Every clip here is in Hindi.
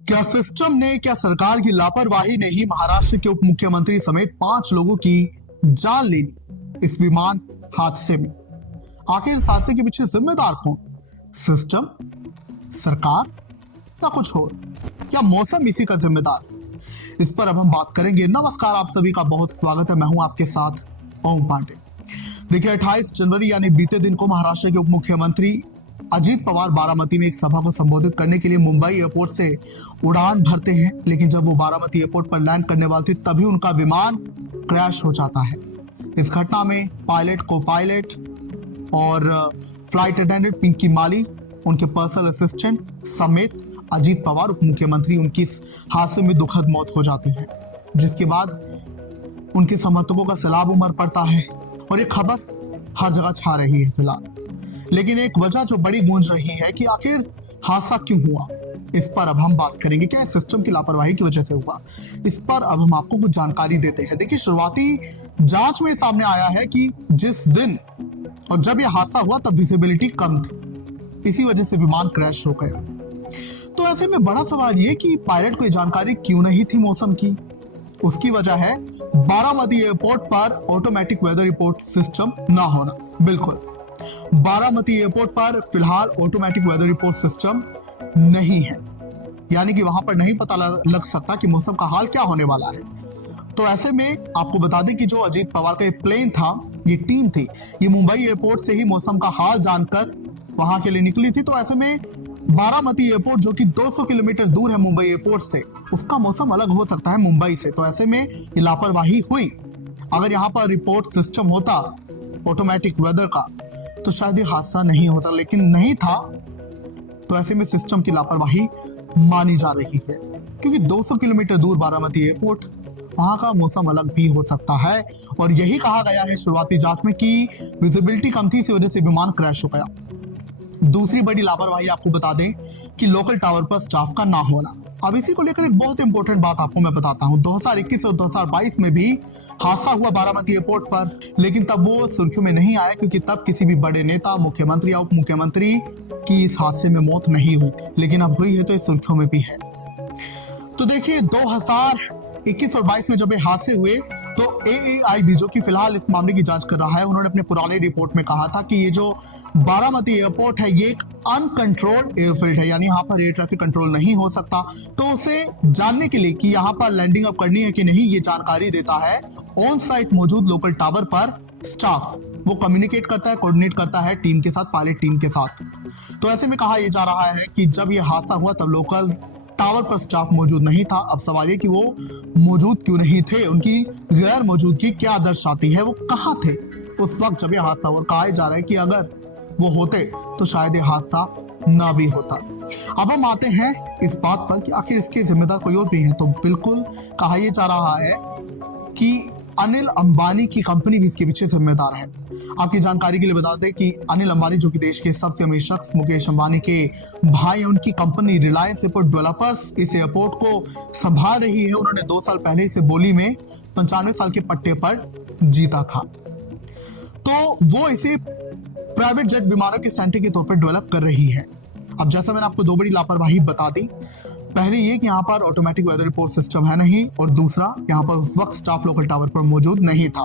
क्या सिस्टम ने, क्या सरकार की लापरवाही ने ही महाराष्ट्र के उप मुख्यमंत्री समेत 5 लोगों की जान ले ली इस विमान हादसे में? आखिर इस हादसे के पीछे जिम्मेदार कौन? सिस्टम, सरकार या कुछ और? क्या मौसम इसी का जिम्मेदार? इस पर अब हम बात करेंगे। नमस्कार, आप सभी का बहुत स्वागत है। मैं हूं आपके साथ ओम पांडे। देखिए, 28 जनवरी यानी बीते दिन को महाराष्ट्र के उप मुख्यमंत्री अजीत पवार बारामती में एक सभा को संबोधित करने के लिए मुंबई एयरपोर्ट से उड़ान भरते हैं, लेकिन जब वो बारामती एयरपोर्ट पर लैंड करने वाले थे तभी उनका विमान क्रैश हो जाता है। इस घटना में पायलट, को पायलट और फ्लाइट अटेंडेंट पिंकी माली, उनके पर्सनल असिस्टेंट समेत अजीत पवार उप मुख्यमंत्री, उनकी इस हादसे में दुखद मौत हो जाती है, जिसके बाद उनके समर्थकों का सैलाब उमड़ पड़ता है और ये खबर हर जगह छा रही है फिलहाल। लेकिन एक वजह जो बड़ी गूंज रही है कि आखिर हादसा क्यों हुआ, इस पर अब हम बात करेंगे। क्या सिस्टम की लापरवाही की वजह से हुआ? इस पर अब हम आपको कुछ जानकारी देते हैं। देखिए, शुरुआती जांच में सामने आया है कि जिस दिन और जब यह हादसा हुआ तब विजिबिलिटी कम थी, इसी वजह से विमान क्रैश हो गया। तो ऐसे में बड़ा सवाल ये कि पायलट को ये जानकारी क्यों नहीं थी मौसम की? उसकी वजह है बारामती एयरपोर्ट पर ऑटोमेटिक वेदर रिपोर्ट सिस्टम ना होना। बिल्कुल, बारामती एयरपोर्ट पर फिलहाल ऑटोमेटिक वेदर रिपोर्ट सिस्टम नहीं है, यानी कि वहां पर नहीं पता लग सकता कि मौसम का हाल क्या होने वाला है। तो ऐसे में आपको बता दें कि जो अजीत पवार का प्लेन था, ये टीम थी, ये मुंबई एयरपोर्ट से ही मौसम का हाल जानकर वहां के लिए निकली थी। तो ऐसे में बारामती एयरपोर्ट, जो कि 200 किलोमीटर दूर है मुंबई एयरपोर्ट से, उसका मौसम अलग हो सकता है मुंबई से। तो ऐसे में ये लापरवाही हुई। अगर यहाँ पर रिपोर्ट सिस्टम होता ऑटोमेटिक वेदर का तो शायद ये हादसा नहीं होता, लेकिन नहीं था। तो ऐसे में सिस्टम की लापरवाही मानी जा रही है, क्योंकि 200 किलोमीटर दूर बारामती एयरपोर्ट, वहां का मौसम अलग भी हो सकता है। और यही कहा गया है शुरुआती जांच में कि विजिबिलिटी कम थी, इसी वजह से विमान क्रैश हो गया। दूसरी बड़ी लापरवाही आपको बता दें कि लोकल टावर पर स्टाफ का ना होना। अब इसी को लेकर एक बहुत इंपॉर्टेंट बात आपको मैं बताता हूं। 2021 और 2022 में भी हादसा हुआ बारामती एयरपोर्ट पर, लेकिन तब वो सुर्खियों में नहीं आया, क्योंकि तब किसी भी बड़े नेता, मुख्यमंत्री या उप मुख्यमंत्री की इस हादसे में मौत नहीं हुई थी। लेकिन अब हुई है तो इस सुर्खियों में भी है। तो देखिए, 2021 और 22 में जब ये हादसे हुए तो AAIB, जो कि फिलहाल इस मामले की जांच कर रहा है, उन्होंने अपने पुराने रिपोर्ट में कहा था कि ये जो बारामती एयरपोर्ट है ये एक अनकंट्रोल्ड एयरफील्ड है, यानी यहाँ पर एयर ट्रैफिक कंट्रोल नहीं हो सकता। तो उसे जानने के लिए कि यहाँ पर लैंडिंग अप करनी है कि नहीं, ये जानकारी देता है ऑन साइट मौजूद लोकल टावर पर स्टाफ। वो कम्युनिकेट करता है, कोऑर्डिनेट करता है टीम के साथ, पायलट टीम के साथ। तो ऐसे में कहा यह जा रहा है कि जब ये हादसा हुआ तब लोकल टावर पर स्टाफ मौजूद नहीं था। अब सवाल ये कि वो मौजूद क्यों नहीं थे, उनकी गैर मौजूदगी क्या दर्शाती है, वो कहाँ थे उस वक्त जब ये हादसा हुआ? कहा जा रहा है कि अगर वो होते तो शायद ये हादसा ना भी होता। अब हम आते हैं इस बात पर कि आखिर इसके जिम्मेदार कोई और भी है। तो बिल्कुल कहा यह जा रहा है कि अनिल अंबानी की कंपनी भी इसके पीछे जिम्मेदार है। आपकी जानकारी के लिए बता दें कि अनिल अंबानी, जो कि देश के सबसे अमीर शख्स मुकेश अंबानी के भाई, उनकी कंपनी रिलायंस एयरपोर्ट डेवलपर्स इस एयरपोर्ट को संभाल रही है। उन्होंने 2 साल पहले इसे बोली में 95 साल के पट्टे पर जीता था। तो वो इसे प्राइवेट जेट विमानों के सेंटर के तौर पर डेवलप कर रही है। अब जैसा मैंने आपको 2 बड़ी लापरवाही बता दी, पहले ये कि यहाँ पर ऑटोमेटिक वेदर रिपोर्ट सिस्टम है नहीं, और दूसरा यहाँ पर उस वक्त स्टाफ लोकल टावर पर मौजूद नहीं था।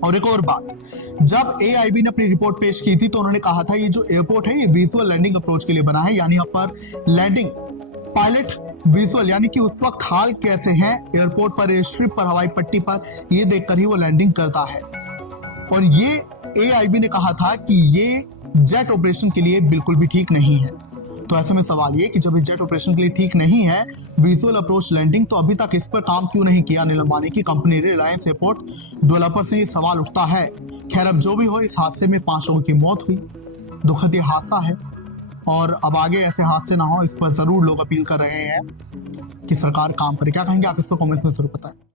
और एक और बात, जब AIB ने अपनी रिपोर्ट पेश की थी तो उन्होंने कहा था ये जो एयरपोर्ट है ये विजुअल लैंडिंग अप्रोच के लिए बना है, यानी यहाँ पर लैंडिंग पायलट विजुअल, यानी कि उस वक्त हाल कैसे हैं एयरपोर्ट पर, एयर स्ट्रिप पर, हवाई पट्टी पर, ये देखकर ही वो लैंडिंग करता है। और ये AIB ने कहा था कि ये जेट ऑपरेशन के लिए बिल्कुल भी ठीक नहीं है। तो ऐसे में सवाल ये कि जब इस जेट ऑपरेशन के लिए ठीक नहीं है विजुअल अप्रोच लैंडिंग, तो अभी तक इस पर काम क्यों नहीं किया अनिल अंबानी की कंपनी रिलायंस एयरपोर्ट डेवलपर से? ये सवाल उठता है। खैर, अब जो भी हो, इस हादसे में 5 लोगों की मौत हुई। दुखद ये हादसा है, और अब आगे ऐसे हादसे ना हो, इस पर जरूर लोग अपील कर रहे हैं कि सरकार काम करे। क्या कहेंगे आप इस पर? कमेंट्स में जरूर बताएं।